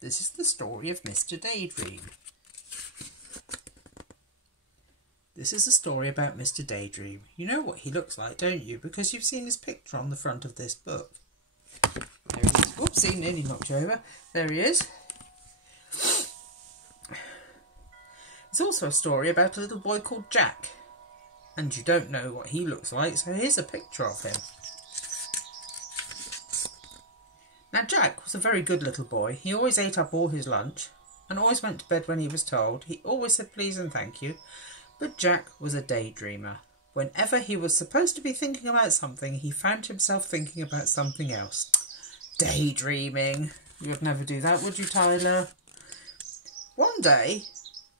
This is the story of Mr. Daydream. This is a story about Mr. Daydream. You know what he looks like, don't you? Because you've seen his picture on the front of this book. There he is. Whoopsie, nearly knocked you over. There he is. It's also a story about a little boy called Jack. And you don't know what he looks like, so here's a picture of him. Now Jack was a very good little boy. He always ate up all his lunch and always went to bed when he was told. He always said please and thank you. But Jack was a daydreamer. Whenever he was supposed to be thinking about something, he found himself thinking about something else. Daydreaming. You would never do that, would you, Tyler? One day,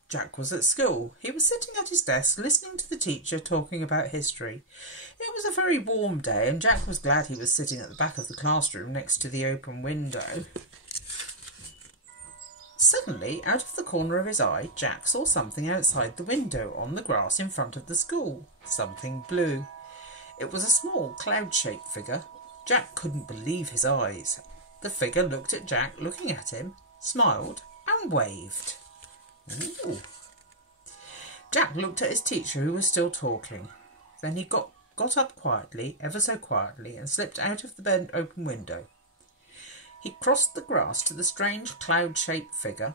Jack was at school. He was sitting at his desk listening to the teacher talking about history. It was a very warm day and Jack was glad he was sitting at the back of the classroom next to the open window. Suddenly, out of the corner of his eye, Jack saw something outside the window on the grass in front of the school. Something blue. It was a small cloud-shaped figure. Jack couldn't believe his eyes. The figure looked at Jack, looking at him, smiled and waved. Ooh. Jack looked at his teacher, who was still talking. Then he got up quietly, ever so quietly, and slipped out of the open window. He crossed the grass to the strange cloud-shaped figure.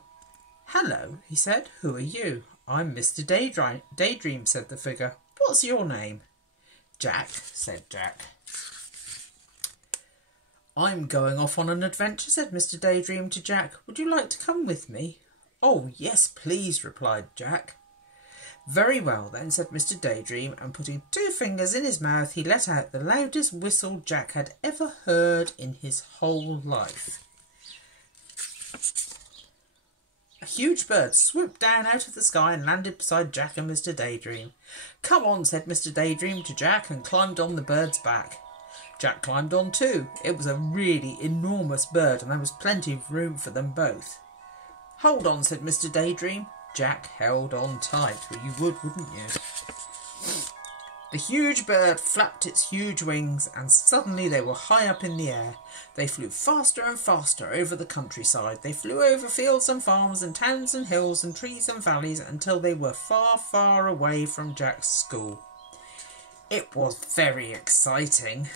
"Hello," he said. "Who are you?" "I'm Mr. Daydream," said the figure. "What's your name?" "Jack," said Jack. "I'm going off on an adventure," said Mr. Daydream to Jack. "Would you like to come with me?" "Oh, yes, please," replied Jack. "Very well, then," said Mr. Daydream, and putting 2 fingers in his mouth, he let out the loudest whistle Jack had ever heard in his whole life. A huge bird swooped down out of the sky and landed beside Jack and Mr. Daydream. "Come on," said Mr. Daydream to Jack, and climbed on the bird's back. Jack climbed on too. It was a really enormous bird, and there was plenty of room for them both. "Hold on," said Mr. Daydream. Jack held on tight. Well, you would, wouldn't you? The huge bird flapped its huge wings, and suddenly they were high up in the air. They flew faster and faster over the countryside. They flew over fields and farms and towns and hills and trees and valleys until they were far, far away from Jack's school. It was very exciting.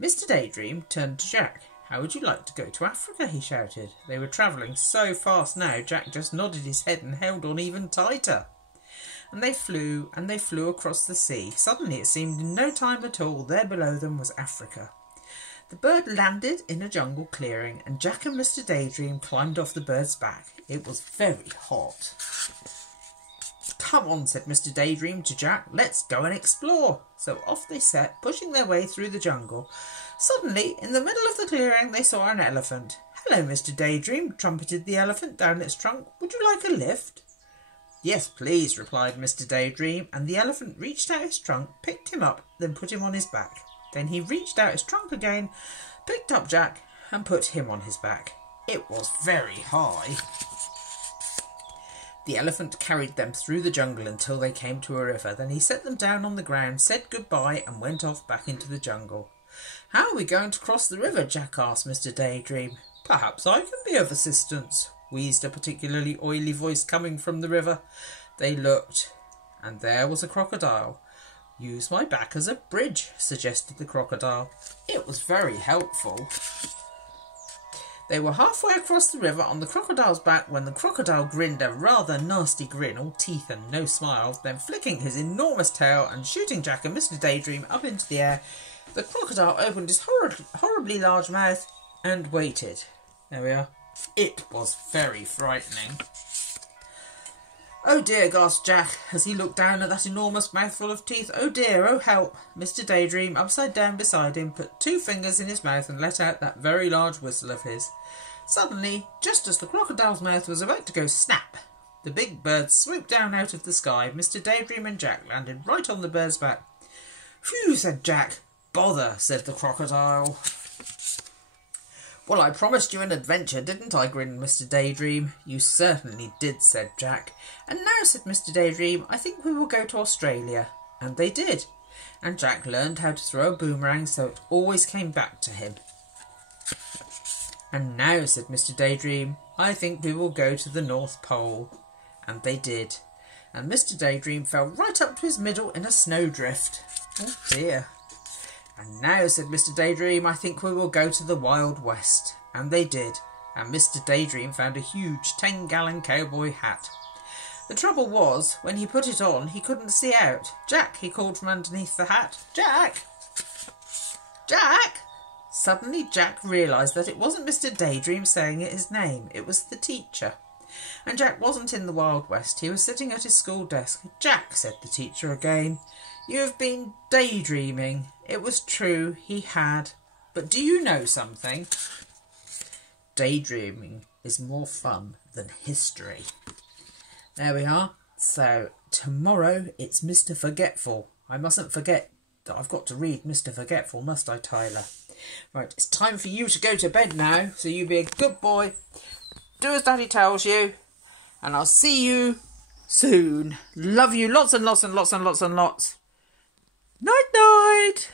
Mr. Daydream turned to Jack. "How would you like to go to Africa?" he shouted. They were travelling so fast now, Jack just nodded his head and held on even tighter. And they flew across the sea. Suddenly it seemed in no time at all, there below them was Africa. The bird landed in a jungle clearing, and Jack and Mr. Daydream climbed off the bird's back. It was very hot. "Come on," said Mr. Daydream to Jack. "Let's go and explore." So off they set, pushing their way through the jungle. Suddenly, in the middle of the clearing, they saw an elephant. "Hello, Mr. Daydream," trumpeted the elephant down its trunk. "Would you like a lift?" "Yes, please," replied Mr. Daydream, and the elephant reached out his trunk, picked him up, then put him on his back. Then he reached out his trunk again, picked up Jack, and put him on his back. It was very high. The elephant carried them through the jungle until they came to a river. Then he set them down on the ground, said goodbye, and went off back into the jungle. "How are we going to cross the river?" Jack asked Mr. Daydream. "Perhaps I can be of assistance," wheezed a particularly oily voice coming from the river. They looked, and there was a crocodile. "Use my back as a bridge," suggested the crocodile. It was very helpful. They were halfway across the river on the crocodile's back when the crocodile grinned a rather nasty grin, all teeth and no smiles, then flicking his enormous tail and shooting Jack and Mr. Daydream up into the air, the crocodile opened his horribly large mouth and waited. There we are. It was very frightening. "Oh dear," gasped Jack as he looked down at that enormous mouthful of teeth. "Oh dear, oh help." Mr. Daydream, upside down beside him, put 2 fingers in his mouth and let out that very large whistle of his. Suddenly, just as the crocodile's mouth was about to go snap, the big bird swooped down out of the sky. Mr. Daydream and Jack landed right on the bird's back. "Phew," said Jack. "Bother," said the crocodile. "Well, I promised you an adventure, didn't I?" grinned Mr. Daydream. "You certainly did," said Jack. "And now," said Mr. Daydream, "I think we will go to Australia." And they did. And Jack learned how to throw a boomerang so it always came back to him. "And now," said Mr. Daydream, "I think we will go to the North Pole." And they did. And Mr. Daydream fell right up to his middle in a snowdrift. Oh dear. "And now," said Mr. Daydream, "I think we will go to the Wild West." And they did. And Mr. Daydream found a huge 10-gallon cowboy hat. The trouble was, when he put it on, he couldn't see out. "Jack," he called from underneath the hat. "Jack! Jack!" Suddenly Jack realised that it wasn't Mr. Daydream saying his name, it was the teacher. And Jack wasn't in the Wild West, he was sitting at his school desk. "Jack," said the teacher again, "you have been daydreaming." It was true, he had. But do you know something? Daydreaming is more fun than history. There we are. So tomorrow it's Mr. Forgetful. I mustn't forget that I've got to read Mr. Forgetful, must I, Tyler? Right, it's time for you to go to bed now, so you be a good boy. Do as Daddy tells you, and I'll see you soon. Love you lots and lots and lots and lots and lots. Night night.